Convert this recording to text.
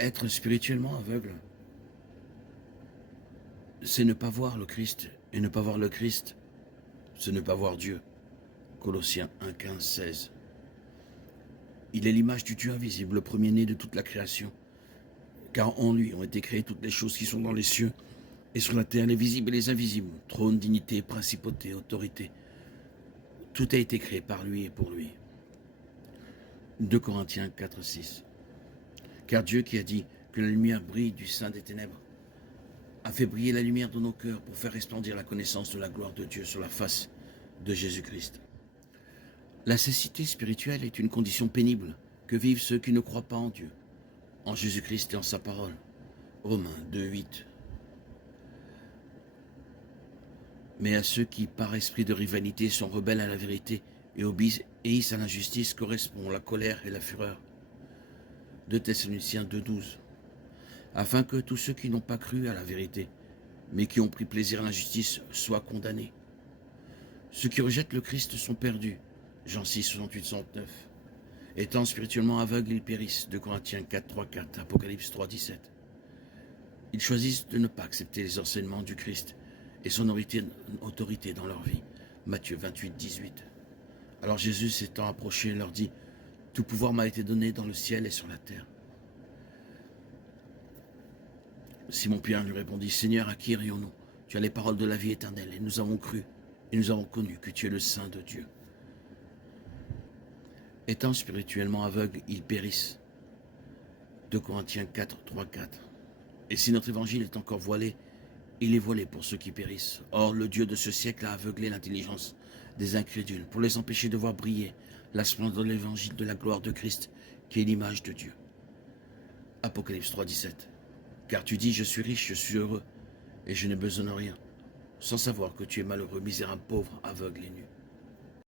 Être spirituellement aveugle, c'est ne pas voir le Christ. Et ne pas voir le Christ, c'est ne pas voir Dieu. Colossiens 1, 15, 16. Il est l'image du Dieu invisible, le premier-né de toute la création. Car en lui ont été créées toutes les choses qui sont dans les cieux et sur la terre, les visibles et les invisibles, trône, dignité, principauté, autorité. Tout a été créé par lui et pour lui. 2 Corinthiens 4, 6. Car Dieu qui a dit que la lumière brille du sein des ténèbres a fait briller la lumière de nos cœurs pour faire resplendir la connaissance de la gloire de Dieu sur la face de Jésus-Christ. La cécité spirituelle est une condition pénible que vivent ceux qui ne croient pas en Dieu, en Jésus-Christ et en sa parole. Romains 2, 8. Mais à ceux qui, par esprit de rivalité, sont rebelles à la vérité et obéissent à l'injustice, correspond la colère et la fureur. 2 Thessaloniciens 2, 12. Afin que tous ceux qui n'ont pas cru à la vérité, mais qui ont pris plaisir à l'injustice, soient condamnés. Ceux qui rejettent le Christ sont perdus. Jean 6, 68, 69. Étant spirituellement aveugles, ils périssent. 2 Corinthiens 4, 3, 4. Apocalypse 3, 17. Ils choisissent de ne pas accepter les enseignements du Christ et son autorité dans leur vie. Matthieu 28, 18. Alors Jésus s'étant approché leur dit « Tout pouvoir m'a été donné dans le ciel et sur la terre. » Simon-Pierre lui répondit, « Seigneur, à qui irions-nous? Tu as les paroles de la vie éternelle, et nous avons cru, et nous avons connu que tu es le Saint de Dieu. » Étant spirituellement aveugles, ils périssent. 2 Corinthiens 4, 3, 4. Et si notre évangile est encore voilé, il est voilé pour ceux qui périssent. Or, le Dieu de ce siècle a aveuglé l'intelligence des incrédules pour les empêcher de voir briller la splendeur de l'évangile de la gloire de Christ, qui est l'image de Dieu. Apocalypse 3, 17. Car tu dis, je suis riche, je suis heureux, et je n'ai besoin de rien, sans savoir que tu es malheureux, misérable, pauvre, aveugle et nu.